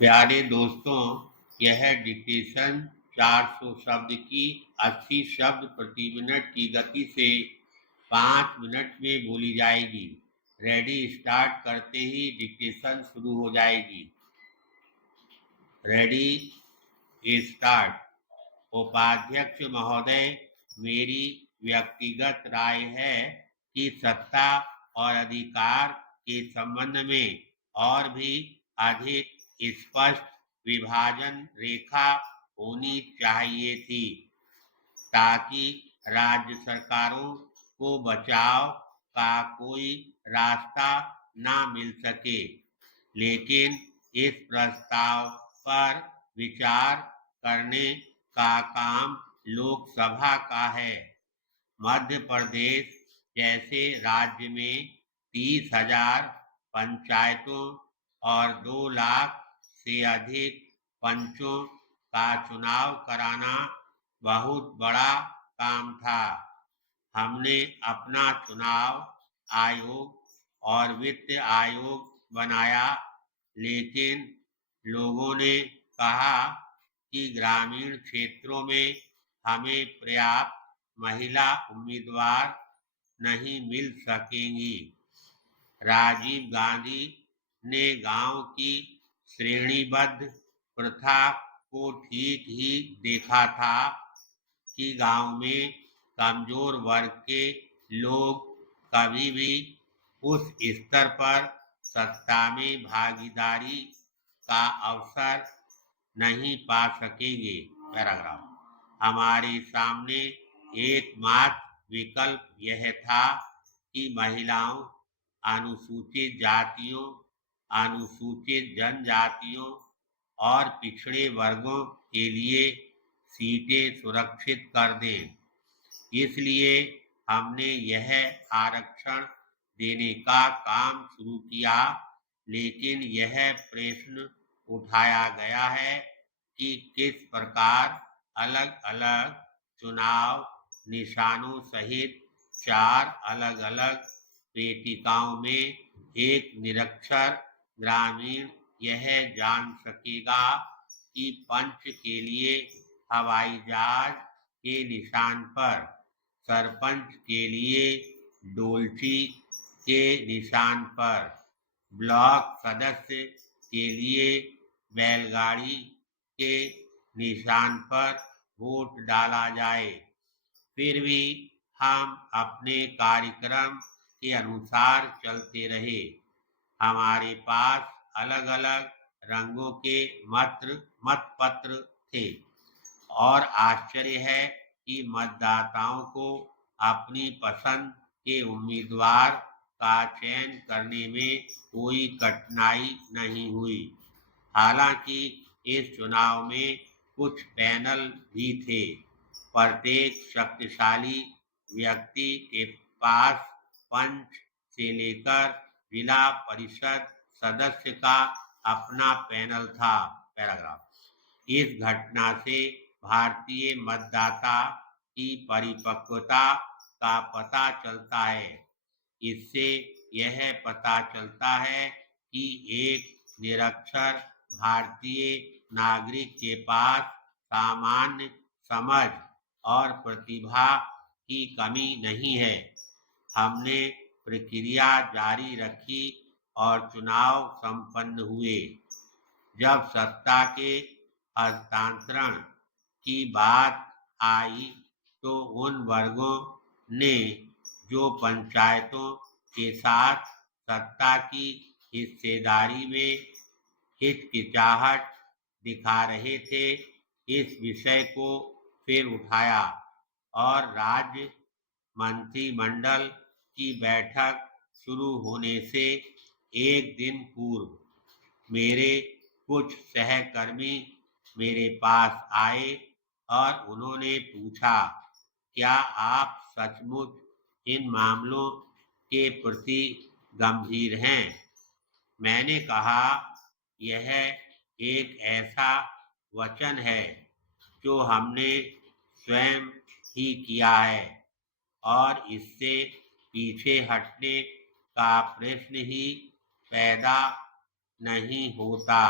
प्यारे दोस्तों, यह डिक्टेशन 400 शब्द की 80 शब्द प्रति मिनट की गति से 5 मिनट में बोली जाएगी। रेडी स्टार्ट करते ही डिक्टेशन शुरू हो जाएगी। Ready start. उपाध्यक्ष महोदय, मेरी व्यक्तिगत राय है कि सत्ता और अधिकार के संबंध में और भी अधिक स्पष्ट विभाजन रेखा होनी चाहिए थी, ताकि राज्य सरकारों को बचाव का कोई रास्ता ना मिल सके। लेकिन इस प्रस्ताव पर विचार करने का काम लोकसभा का है। मध्य प्रदेश जैसे राज्य में 30,000 पंचायतों और 2 लाख से अधिक पंचों का चुनाव कराना बहुत बड़ा काम था। हमने अपना चुनाव आयोग और वित्त आयोग बनाया, लेकिन लोगों ने कहा कि ग्रामीण क्षेत्रों में हमें पर्याप्त महिला उम्मीदवार नहीं मिल सकेंगी। राजीव गांधी ने गांव की श्रेणीबद्ध प्रथा को ठीक ही देखा था कि गांव में कमजोर वर्ग के लोग कभी भी उस स्तर पर सत्ता में भागीदारी का अवसर नहीं पा सकेंगे। पैराग्राफ। हमारे सामने एकमात्र विकल्प यह था कि महिलाओं, अनुसूचित जातियों, अनुसूचित जनजातियों और पिछड़े वर्गों के लिए सीटें सुरक्षित कर दें। इसलिए हमने यह आरक्षण देने का काम शुरू किया, लेकिन यह प्रश्न उठाया गया है कि किस प्रकार अलग अलग चुनाव निशानों सहित 4 अलग अलग पेटिकाओं में एक निरक्षर ग्रामीण यह जान सकेगा कि पंच के लिए हवाई जहाज के निशान पर, सरपंच के लिए डोलची के निशान पर, ब्लॉक सदस्य के लिए बैलगाड़ी के निशान पर वोट डाला जाए। फिर भी हम अपने कार्यक्रम के अनुसार चलते रहे। हमारे पास अलग अलग रंगों के मतपत्र थे और आश्चर्य है कि मतदाताओं को अपनी पसंद के उम्मीदवार का चयन करने में कोई कठिनाई नहीं हुई। हालांकि इस चुनाव में कुछ पैनल भी थे। प्रत्येक शक्तिशाली व्यक्ति के पास पंच से लेकर जिला परिषद सदस्य का अपना पैनल था। पैराग्राफ। इस घटना से भारतीय मतदाता की परिपक्वता का पता चलता है। इससे यह पता चलता है कि एक निरक्षर भारतीय नागरिक के पास सामान्य समझ और प्रतिभा की कमी नहीं है। हमने प्रक्रिया जारी रखी और चुनाव संपन्न हुए। जब सत्ता के हस्तांतरण की बात आई तो उन वर्गों ने जो पंचायतों के साथ सत्ता की हिस्सेदारी में हिचकिचाहट दिखा रहे थे, इस विषय को फिर उठाया और राज्य मंत्रिमंडल की बैठक शुरू होने से एक दिन पूर्व मेरे कुछ सहकर्मी मेरे पास आए और उन्होंने पूछा, क्या आप सचमुच इन मामलों के प्रति गंभीर हैं? मैंने कहा, यह एक ऐसा वचन है जो हमने स्वयं ही किया है और इससे पीछे हटने का प्रश्न ही पैदा नहीं होता।